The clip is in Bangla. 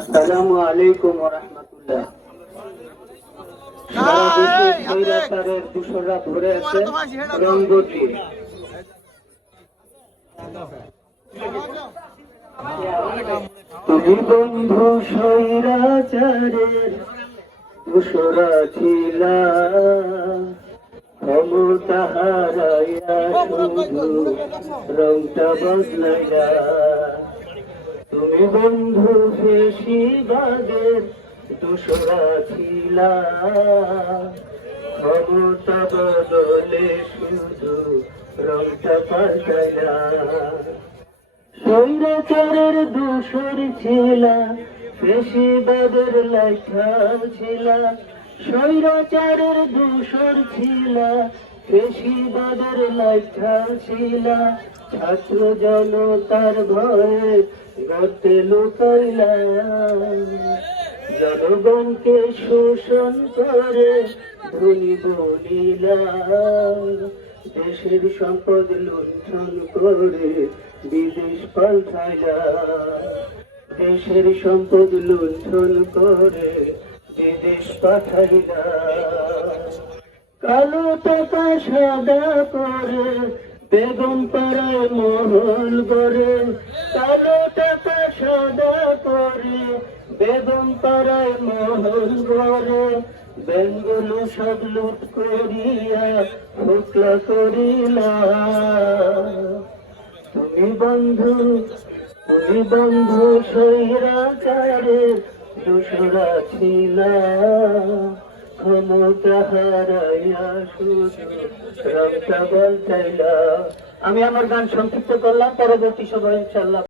আসসালামু আলাইকুম ওয়া রাহমাতুল্লাহ। সারা দেশে স্বৈরাচারের দূষররা ধরে আছে রংগতি। তুমি বন্ধু স্বৈরাচারের দূষরা ছিলা, ক্ষমতা হারাইয়া শুধু রংটা বদলাইলা। তুমি বন্ধু ফেসিবাদের দোসরা ছিলা, ক্ষমতা বদলে শুধু রংটা পাল্টাইলা। স্বৈরাচারের দোসর ছিলা, ফেসিবাদের লাইঠাল ছিলা। স্বৈরাচারের দোসর ছিলা, ফেসিবাদের লাইঠাল ছিলা। ছাত্র জনতার ভয়ে গর্তে লুকাইলা, জনগণকে শোষণ করে ধনী বলিলা। দেশের সম্পদ লুণ্ঠন করে বিদেশ পাল্টাইলা, দেশের সম্পদ লুণ্ঠন করে বিদেশ পাঠাইলা। কালো টাকা সাদা করে বেগম পাড়ায় মহল গড়ে, কালো টাকা সাদা করে বেগম পাড়ায় মহল গড়ে। বেঙ্গল সব লুট করিয়া ফোকলা করিলা। তুমি বন্ধু স্বৈরাচারের দোসরা ছিলা, ক্ষমতা হারাইয়া শুধু রংটা বদলাইলা। আমি আমার গান সংক্ষিপ্ত করলাম, পরবর্তী সময় ইনশাআল্লাহ